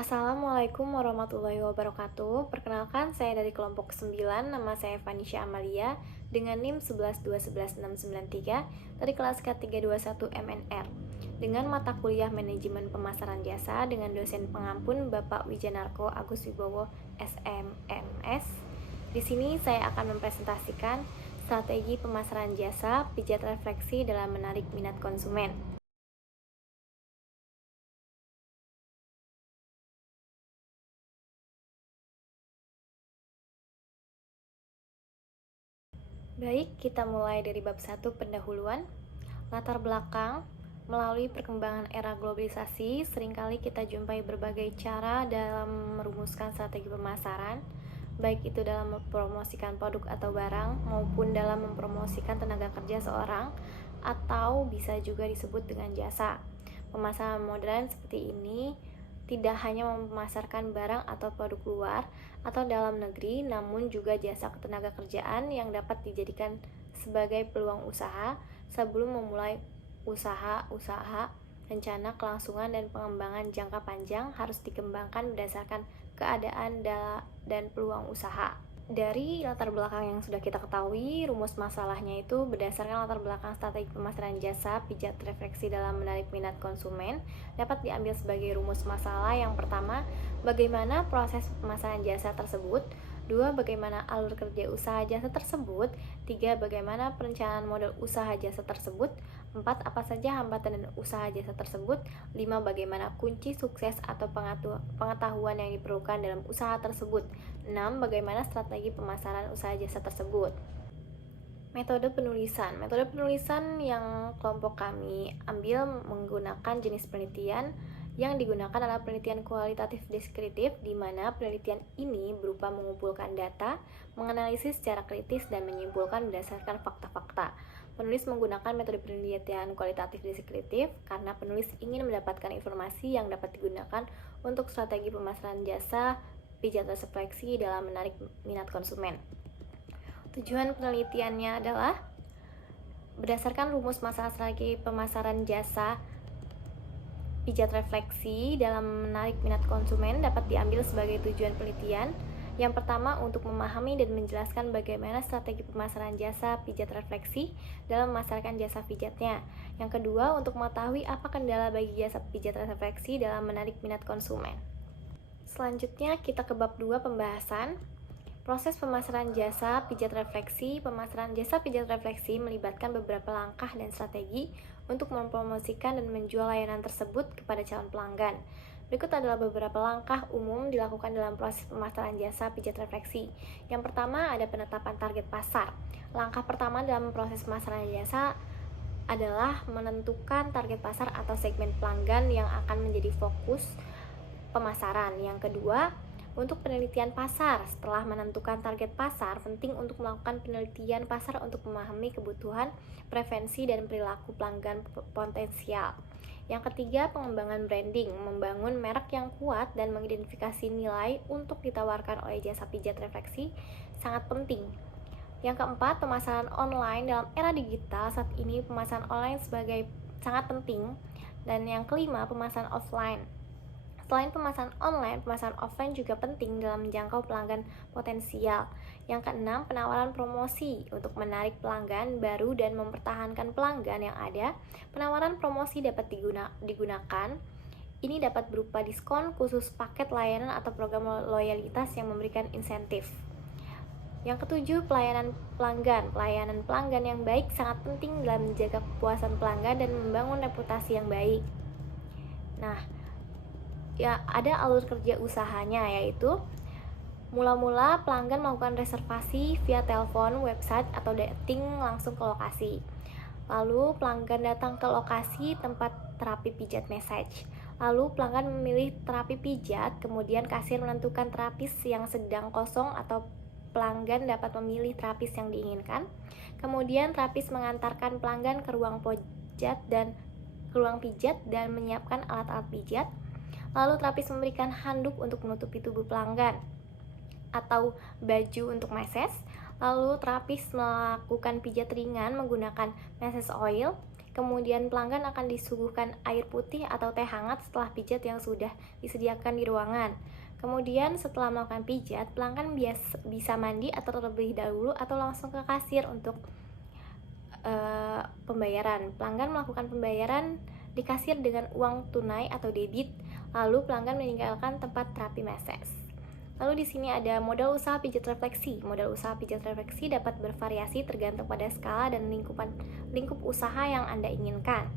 Assalamualaikum warahmatullahi wabarakatuh. Perkenalkan, saya dari kelompok 9, nama saya Vanisha Amalia dengan NIM 112111693 dari kelas K321 MNR dengan mata kuliah Manajemen Pemasaran Jasa dengan dosen pengampun Bapak Wijanarko Agus Wibowo SMMS. Di sini saya akan mempresentasikan strategi pemasaran jasa pijat refleksi dalam menarik minat konsumen. Baik, kita mulai dari bab 1 pendahuluan. Latar belakang. Melalui perkembangan era globalisasi, seringkali kita jumpai berbagai cara dalam merumuskan strategi pemasaran, baik itu dalam mempromosikan produk atau barang maupun dalam mempromosikan tenaga kerja seorang, atau bisa juga disebut dengan jasa. Pemasaran modern seperti ini tidak hanya memasarkan barang atau produk luar atau dalam negeri, namun juga jasa ketenaga kerjaan yang dapat dijadikan sebagai peluang usaha. Sebelum memulai usaha, rencana kelangsungan dan pengembangan jangka panjang harus dikembangkan berdasarkan keadaan dan peluang usaha. Dari latar belakang yang sudah kita ketahui, rumus masalahnya itu berdasarkan latar belakang strategi pemasaran jasa pijat refleksi dalam menarik minat konsumen dapat diambil sebagai rumus masalah. Yang pertama, bagaimana proses pemasaran jasa tersebut. 2. Bagaimana alur kerja usaha jasa tersebut. 3. Bagaimana perencanaan model usaha jasa tersebut. 4. Apa saja hambatan dan usaha jasa tersebut. 5. Bagaimana kunci sukses atau pengetahuan yang diperlukan dalam usaha tersebut. 6. Bagaimana strategi pemasaran usaha jasa tersebut. Metode penulisan. Metode penulisan yang kelompok kami ambil menggunakan jenis penelitian. Yang digunakan adalah penelitian kualitatif deskriptif, di mana penelitian ini berupa mengumpulkan data, menganalisis secara kritis, dan menyimpulkan berdasarkan fakta-fakta. Penulis menggunakan metode penelitian kualitatif deskriptif karena penulis ingin mendapatkan informasi yang dapat digunakan untuk strategi pemasaran jasa pijat refleksi dalam menarik minat konsumen. Tujuan penelitiannya adalah berdasarkan rumus masalah strategi pemasaran jasa pijat refleksi dalam menarik minat konsumen dapat diambil sebagai tujuan penelitian. Yang pertama, untuk memahami dan menjelaskan bagaimana strategi pemasaran jasa pijat refleksi dalam memasarkan jasa pijatnya. Yang kedua, untuk mengetahui apa kendala bagi jasa pijat refleksi dalam menarik minat konsumen. Selanjutnya kita ke bab 2 pembahasan. Proses pemasaran jasa pijat refleksi. Pemasaran jasa pijat refleksi melibatkan beberapa langkah dan strategi untuk mempromosikan dan menjual layanan tersebut kepada calon pelanggan. Berikut adalah beberapa langkah umum dilakukan dalam proses pemasaran jasa pijat refleksi. Yang pertama, ada penetapan target pasar. Langkah pertama dalam proses pemasaran jasa adalah menentukan target pasar atau segmen pelanggan yang akan menjadi fokus pemasaran. Yang kedua, untuk penelitian pasar. Setelah menentukan target pasar, penting untuk melakukan penelitian pasar untuk memahami kebutuhan, preferensi, dan perilaku pelanggan potensial. Yang ketiga, pengembangan branding. Membangun merek yang kuat dan mengidentifikasi nilai untuk ditawarkan oleh jasa pijat refleksi sangat penting. Yang keempat, pemasaran online. Dalam era digital saat ini, pemasaran online sebagai sangat penting. Dan yang kelima, pemasaran offline. Selain pemasaran online, pemasaran offline juga penting dalam menjangkau pelanggan potensial. Yang keenam, penawaran promosi untuk menarik pelanggan baru dan mempertahankan pelanggan yang ada. Penawaran promosi dapat digunakan. Ini dapat berupa diskon khusus, paket layanan, atau program loyalitas yang memberikan insentif. Yang ketujuh, pelayanan pelanggan. Pelayanan pelanggan yang baik sangat penting dalam menjaga kepuasan pelanggan dan membangun reputasi yang baik. Nah, ya, ada alur kerja usahanya, yaitu mula-mula pelanggan melakukan reservasi via telepon, website, atau dating langsung ke lokasi. Lalu pelanggan datang ke lokasi tempat terapi pijat message. Lalu pelanggan memilih terapi pijat, kemudian kasir menentukan terapis yang sedang kosong atau pelanggan dapat memilih terapis yang diinginkan. Kemudian terapis mengantarkan pelanggan ke ruang pijat dan menyiapkan alat-alat pijat. Lalu terapis memberikan handuk untuk menutupi tubuh pelanggan atau baju untuk meses. Lalu terapis melakukan pijat ringan menggunakan meses oil. Kemudian pelanggan akan disuguhkan air putih atau teh hangat setelah pijat yang sudah disediakan di ruangan. Kemudian setelah melakukan pijat, pelanggan bisa mandi atau terlebih dahulu atau langsung ke kasir untuk pembayaran. Pelanggan melakukan pembayaran di kasir dengan uang tunai atau debit, lalu pelanggan meninggalkan tempat terapi massage. Lalu di sini ada modal usaha pijat refleksi. Modal usaha pijat refleksi dapat bervariasi tergantung pada skala dan lingkup usaha yang Anda inginkan.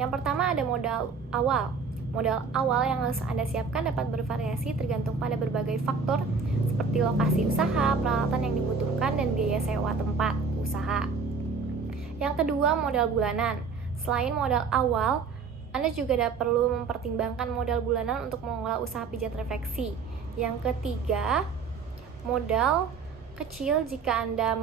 Yang pertama ada modal awal. Modal awal yang harus Anda siapkan dapat bervariasi tergantung pada berbagai faktor seperti lokasi usaha, peralatan yang dibutuhkan, dan biaya sewa tempat usaha. Yang kedua, modal bulanan. Selain modal awal, Anda juga perlu mempertimbangkan modal bulanan untuk mengelola usaha pijat refleksi. Yang ketiga, modal kecil. Jika Anda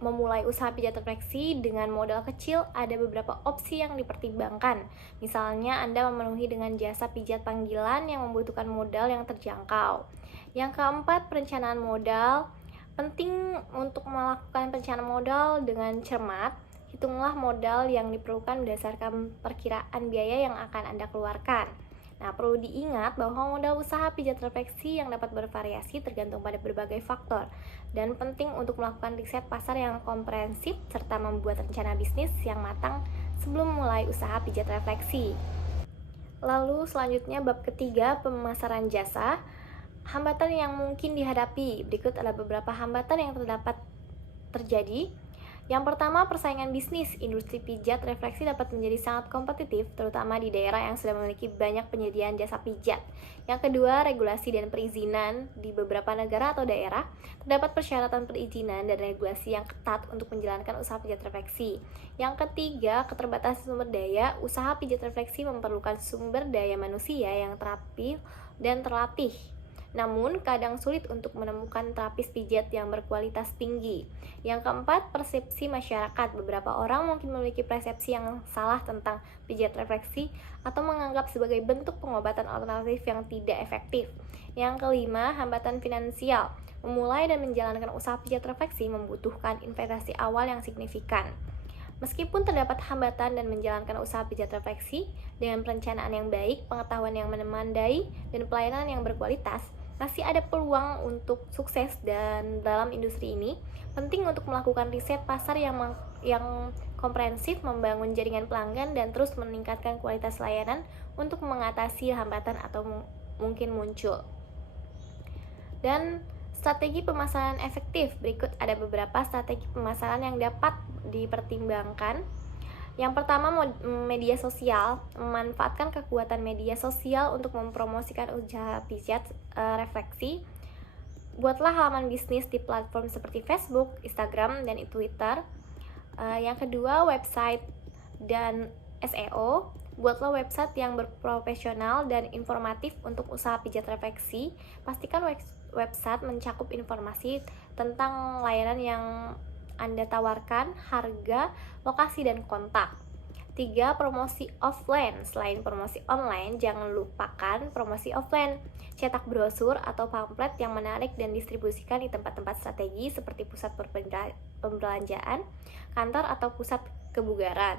memulai usaha pijat refleksi dengan modal kecil, ada beberapa opsi yang dipertimbangkan. Misalnya, Anda memenuhi dengan jasa pijat panggilan yang membutuhkan modal yang terjangkau. Yang keempat, perencanaan modal. Penting untuk melakukan perencanaan modal dengan cermat. Hitunglah modal yang diperlukan berdasarkan perkiraan biaya yang akan Anda keluarkan. Nah, perlu diingat bahwa modal usaha pijat refleksi yang dapat bervariasi tergantung pada berbagai faktor, dan penting untuk melakukan riset pasar yang komprehensif serta membuat rencana bisnis yang matang sebelum mulai usaha pijat refleksi. Lalu selanjutnya bab ketiga, pemasaran jasa. Hambatan yang mungkin dihadapi. Berikut adalah beberapa hambatan yang terjadi. Yang pertama, persaingan bisnis. Industri pijat refleksi dapat menjadi sangat kompetitif, terutama di daerah yang sudah memiliki banyak penyediaan jasa pijat. Yang kedua, regulasi dan perizinan. Di beberapa negara atau daerah, terdapat persyaratan perizinan dan regulasi yang ketat untuk menjalankan usaha pijat refleksi. Yang ketiga, keterbatasan sumber daya. Usaha pijat refleksi memerlukan sumber daya manusia yang terampil dan terlatih. Namun, kadang sulit untuk menemukan terapis pijat yang berkualitas tinggi. Yang keempat, persepsi masyarakat. Beberapa orang mungkin memiliki persepsi yang salah tentang pijat refleksi atau menganggap sebagai bentuk pengobatan alternatif yang tidak efektif. Yang kelima, hambatan finansial. Memulai dan menjalankan usaha pijat refleksi membutuhkan investasi awal yang signifikan. Meskipun terdapat hambatan dan menjalankan usaha pijat refleksi dengan perencanaan yang baik, pengetahuan yang memadai, dan pelayanan yang berkualitas, masih ada peluang untuk sukses. Dan dalam industri ini, penting untuk melakukan riset pasar yang komprehensif, membangun jaringan pelanggan, dan terus meningkatkan kualitas layanan untuk mengatasi hambatan atau mungkin muncul. Dan strategi pemasaran efektif. Berikut ada beberapa strategi pemasaran yang dapat dipertimbangkan. Yang pertama, media sosial. Memanfaatkan kekuatan media sosial untuk mempromosikan usaha pijat refleksi. Buatlah halaman bisnis di platform seperti Facebook, Instagram, dan Twitter. Yang kedua, website dan SEO. Buatlah website yang berprofesional dan informatif untuk usaha pijat refleksi. Pastikan website mencakup informasi tentang layanan yang Anda tawarkan, harga, lokasi, dan kontak. 3. Promosi offline. Selain promosi online, jangan lupakan promosi offline. Cetak brosur atau pamflet yang menarik dan distribusikan di tempat-tempat strategi seperti pusat perbelanjaan, kantor, atau pusat kebugaran.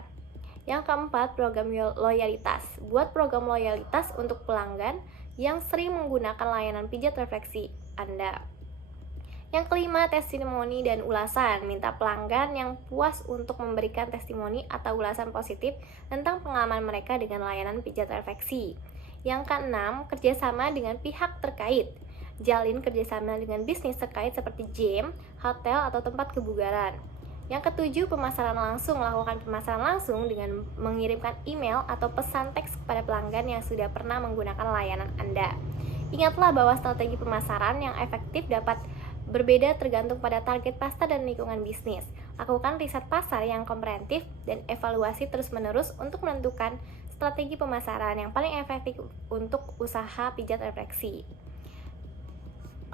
Yang keempat, program loyalitas. Buat program loyalitas untuk pelanggan yang sering menggunakan layanan pijat refleksi Anda. Yang kelima, testimoni dan ulasan. Minta pelanggan yang puas untuk memberikan testimoni atau ulasan positif tentang pengalaman mereka dengan layanan pijat refleksi. Yang keenam, kerjasama dengan pihak terkait. Jalin kerjasama dengan bisnis terkait seperti gym, hotel, atau tempat kebugaran. Yang ketujuh, pemasaran langsung. Lakukan pemasaran langsung dengan mengirimkan email atau pesan teks kepada pelanggan yang sudah pernah menggunakan layanan Anda. Ingatlah bahwa strategi pemasaran yang efektif dapat berbeda tergantung pada target pasar dan lingkungan bisnis. Lakukan riset pasar yang komprehensif dan evaluasi terus-menerus untuk menentukan strategi pemasaran yang paling efektif untuk usaha pijat refleksi.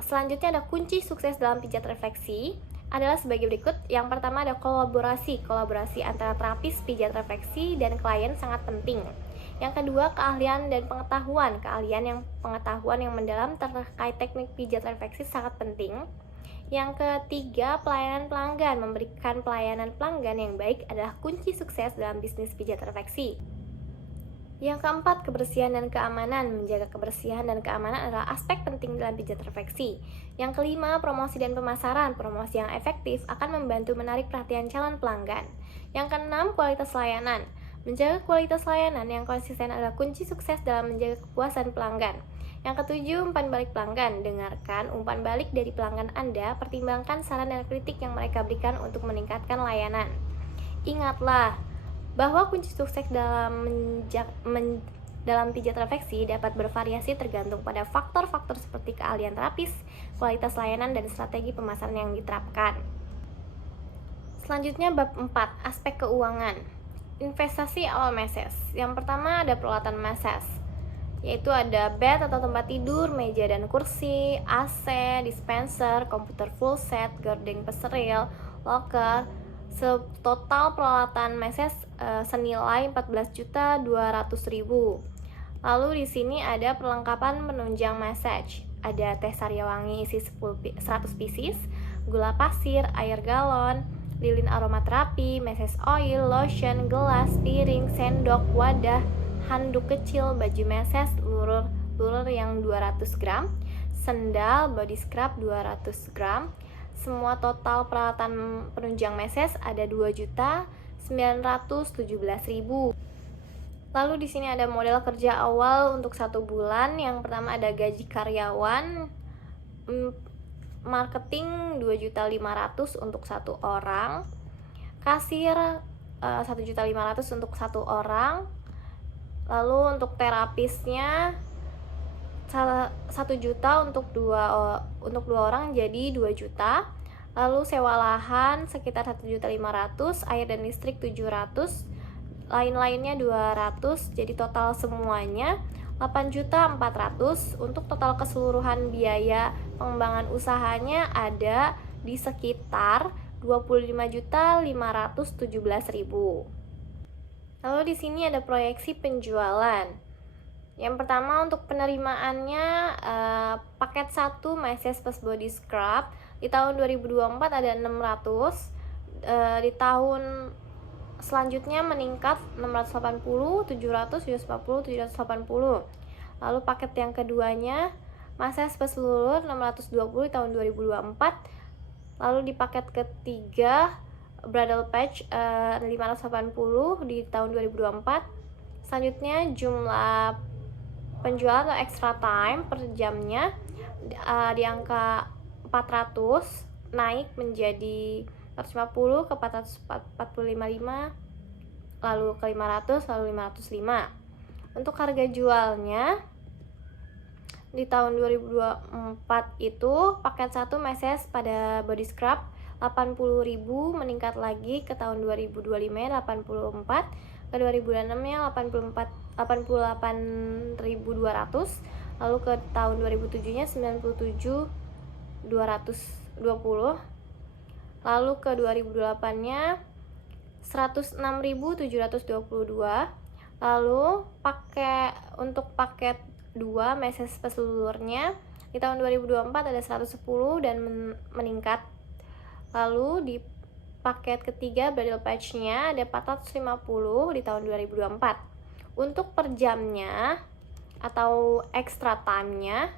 Selanjutnya ada kunci sukses dalam pijat refleksi adalah sebagai berikut. Yang pertama ada kolaborasi. Kolaborasi antara terapis pijat refleksi dan klien sangat penting. Yang kedua, keahlian dan pengetahuan. Pengetahuan yang mendalam terkait teknik pijat refleksi sangat penting. Yang ketiga, pelayanan pelanggan. Memberikan pelayanan pelanggan yang baik adalah kunci sukses dalam bisnis pijat refleksi. Yang keempat, kebersihan dan keamanan. Menjaga kebersihan dan keamanan adalah aspek penting dalam pijat refleksi. Yang kelima, promosi dan pemasaran. Promosi yang efektif akan membantu menarik perhatian calon pelanggan. Yang keenam, kualitas layanan. Menjaga kualitas layanan yang konsisten adalah kunci sukses dalam menjaga kepuasan pelanggan. Yang ketujuh, umpan balik pelanggan. Dengarkan umpan balik dari pelanggan Anda, pertimbangkan saran dan kritik yang mereka berikan untuk meningkatkan layanan. Ingatlah bahwa kunci sukses dalam pijat refleksi dapat bervariasi tergantung pada faktor-faktor seperti keahlian terapis, kualitas layanan, dan strategi pemasaran yang diterapkan. Selanjutnya bab 4, aspek keuangan. Investasi awal meses. Yang pertama ada peralatan meses, yaitu ada bed atau tempat tidur, meja dan kursi, AC, dispenser, komputer full set, gorden peseril, loker. Total peralatan meses senilai 14.200.000. Lalu di sini ada perlengkapan penunjang massage. Ada teh sariawangi isi 100 pieces, gula pasir, air galon, lilin aromaterapi, massage oil, lotion, gelas, piring, sendok, wadah, handuk kecil, baju massage, lurur yang 200 gram, sendal, body scrub 200 gram. Semua total peralatan penunjang meses ada 2.917.000. Lalu di sini ada modal kerja awal untuk 1 bulan. Yang pertama ada gaji karyawan, marketing 2.500.000 untuk 1 orang, kasir 1.500.000 untuk 1 orang. Lalu untuk terapisnya 1 juta untuk dua orang, jadi 2 juta. Lalu sewa lahan sekitar 1.500.000, air dan listrik 700, lain-lainnya 200, jadi total semuanya 8.400.000. Untuk total keseluruhan biaya pengembangan usahanya ada di sekitar 25.517.000. Lalu di sini ada proyeksi penjualan. Yang pertama untuk penerimaannya, paket 1 Meses plus body scrub di tahun 2024 ada 600, di tahun selanjutnya meningkat 680, 700, 740, 780. Lalu paket yang keduanya Meses plus seluruh 620 di tahun 2024. Lalu di paket ketiga bridal patch 580 di tahun 2024. Selanjutnya jumlah penjualan atau extra time per jamnya di angka 400 naik menjadi 150 ke 445, lalu ke 500, lalu 505. Untuk harga jualnya di tahun 2024 itu paket 1 meses pada body scrub 80.000 meningkat lagi ke tahun 2025 84, ke 2006 nya 88.200, lalu ke tahun 2007 nya 97.220, lalu ke 2008 nya 106.722. Lalu untuk paket 2 meses peseluruhnya di tahun 2024 ada 110 dan meningkat. Lalu di paket ketiga bridal patch-nya ada 450 di tahun 2024. Untuk per jamnya atau extra time-nya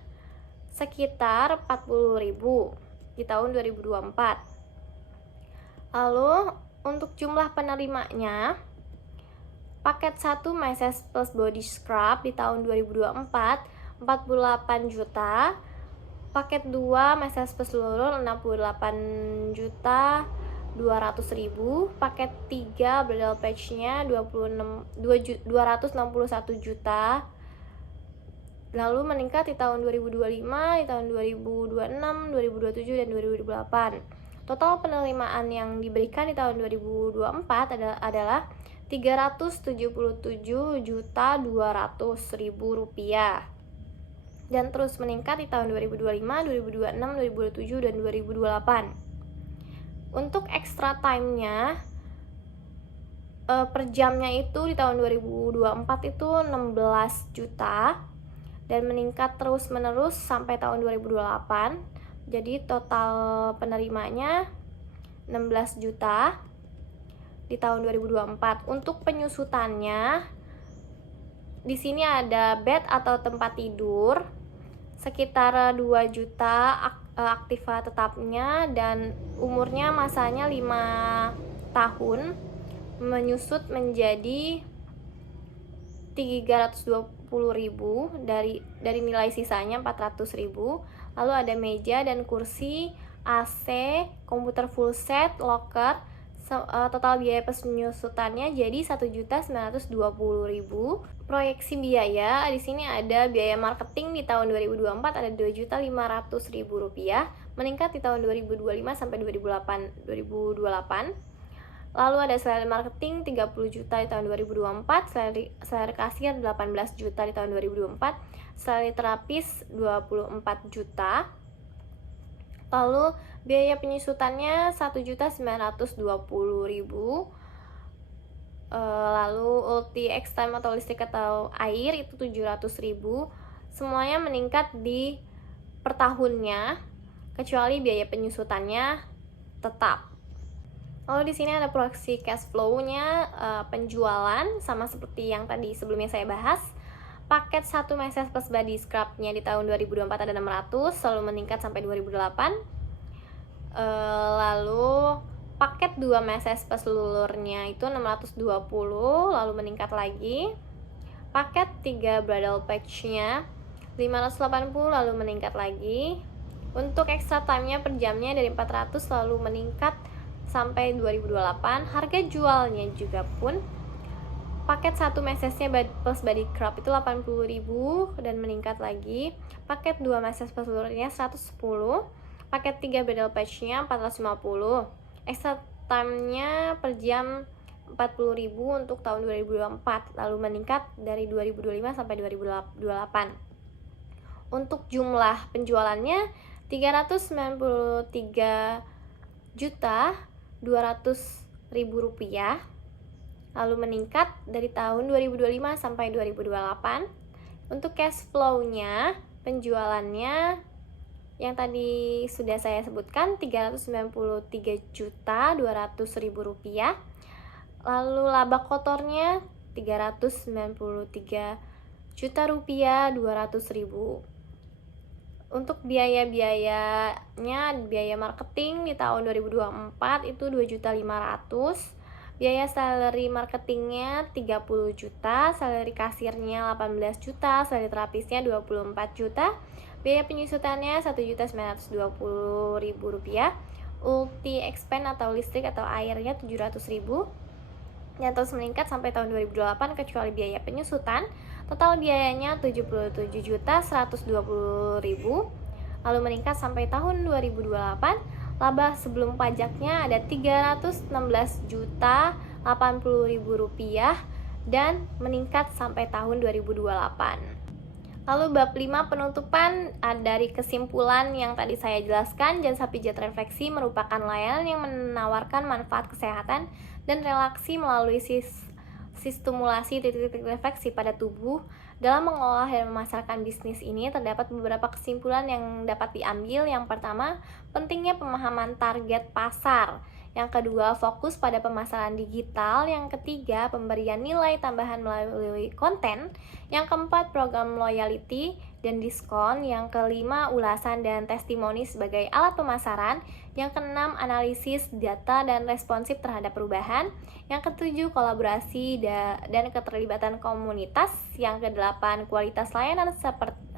sekitar 40.000 di tahun 2024. Lalu untuk jumlah penerimanya, paket 1 meses plus body scrub di tahun 2024 48 juta, paket 2 meses plus seluruh 68.200.000, paket 3 bridal patch-nya 261 juta. Lalu meningkat di tahun 2025, di tahun 2026, 2027 dan 2028. Total penerimaan yang diberikan di tahun 2024 adalah 377.200.000 rupiah, dan terus meningkat di tahun 2025, 2026, 2027 dan 2028. Untuk extra time-nya per jamnya itu di tahun 2024 itu 16 juta dan meningkat terus menerus sampai tahun 2028. Jadi total penerimanya 16 juta di tahun 2024. Untuk penyusutannya di sini ada bed atau tempat tidur sekitar 2 juta aktiva tetapnya, dan umurnya masanya 5 tahun, menyusut menjadi 320.000 dari nilai sisanya 400.000. Lalu ada meja dan kursi, AC, komputer full set, locker. Total biaya penyusutannya jadi 1.920.000. Proyeksi biaya di sini ada biaya marketing di tahun 2024 ada 2.500.000 rupiah, meningkat di tahun 2025 sampai 2028. Lalu ada salary marketing 30 juta di tahun 2024, salary kasir 18 juta di tahun 2024, salary terapis 24 juta. Lalu biaya penyusutannya 1.920.000. Lalu ulti X-Time atau listrik atau air itu 700.000. Semuanya meningkat di per tahunnya, kecuali biaya penyusutannya tetap. Lalu di sini ada proyeksi cash flow-nya, penjualan sama seperti yang tadi sebelumnya saya bahas. Paket 1 meses plus body scrub-nya di tahun 2024 ada 600, selalu meningkat sampai 2008. Lalu paket 2 meses plus lulurnya itu 620, lalu meningkat lagi. Paket 3 bridal patch-nya 580, lalu meningkat lagi. Untuk extra time-nya per jamnya dari 400 lalu meningkat sampai 2028. Harga jualnya juga pun paket 1 mesesnya plus body scrub itu 80.000 dan meningkat lagi. Paket 2 meses plus lulurnya 110. Paket 3 bridal patch-nya 450. Extra time-nya per jam 40.000 untuk tahun 2024, lalu meningkat dari 2025 sampai 2028. Untuk jumlah penjualannya 393.200.000 rupiah, lalu meningkat dari tahun 2025 sampai 2028. Untuk cash flow-nya, penjualannya yang tadi sudah saya sebutkan 393.200.000 rupiah. Lalu laba kotornya 393 juta rupiah 200.000. Untuk biaya-biayanya, biaya marketing di tahun 2024 itu 2.500.000. Biaya salary marketingnya 30 juta, salary kasirnya 18 juta, salary terapisnya 24 juta. Biaya penyusutannya 1.920.000 rupiah. Ulti expand atau listrik atau airnya 700.000 dan terus meningkat sampai tahun 2028 kecuali biaya penyusutan. Total biayanya 77.120.000, lalu meningkat sampai tahun 2028. Laba sebelum pajaknya ada 316.080.000 rupiah dan meningkat sampai tahun 2028. Lalu bab 5 penutupan, dari kesimpulan yang tadi saya jelaskan, jasa pijat refleksi merupakan layanan yang menawarkan manfaat kesehatan dan relaksi melalui stimulasi titik-titik refleksi pada tubuh. Dalam mengolah dan memasarkan bisnis ini terdapat beberapa kesimpulan yang dapat diambil. Yang pertama, pentingnya pemahaman target pasar. Yang kedua, fokus pada pemasaran digital. Yang ketiga, pemberian nilai tambahan melalui konten. Yang keempat, program loyalty dan diskon. Yang kelima, ulasan dan testimoni sebagai alat pemasaran. Yang keenam, analisis data dan responsif terhadap perubahan. Yang ketujuh, kolaborasi dan keterlibatan komunitas. Yang kedelapan, kualitas layanan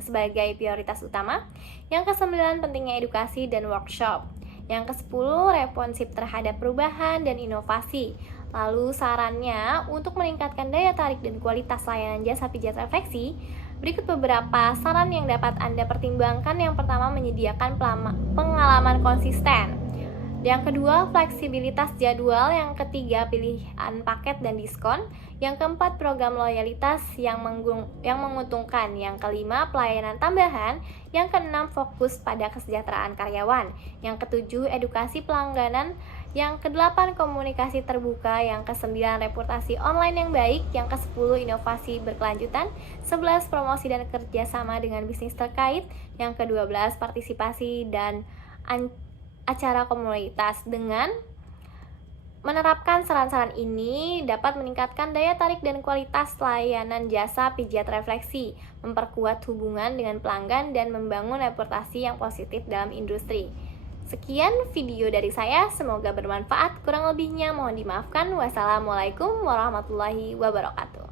sebagai prioritas utama. Yang kesembilan, pentingnya edukasi dan workshop. Yang ke-10, responsif terhadap perubahan dan inovasi. Lalu sarannya untuk meningkatkan daya tarik dan kualitas layanan jasa pijat refleksi, berikut beberapa saran yang dapat Anda pertimbangkan. Yang pertama, menyediakan pengalaman konsisten. Yang kedua, fleksibilitas jadwal. Yang ketiga, pilihan paket dan diskon. Yang keempat, program loyalitas yang menguntungkan. Yang kelima, pelayanan tambahan. Yang keenam, fokus pada kesejahteraan karyawan. Yang ketujuh, edukasi pelangganan. Yang ke-8, komunikasi terbuka. Yang ke-9, reputasi online yang baik. Yang ke-10, inovasi berkelanjutan. 11, promosi dan kerjasama dengan bisnis terkait. Yang ke-12, partisipasi dan acara komunitas. Dengan menerapkan saran-saran ini dapat meningkatkan daya tarik dan kualitas layanan jasa pijat refleksi, memperkuat hubungan dengan pelanggan, dan membangun reputasi yang positif dalam industri. Sekian video dari saya, semoga bermanfaat. Kurang lebihnya mohon dimaafkan. Wassalamualaikum warahmatullahi wabarakatuh.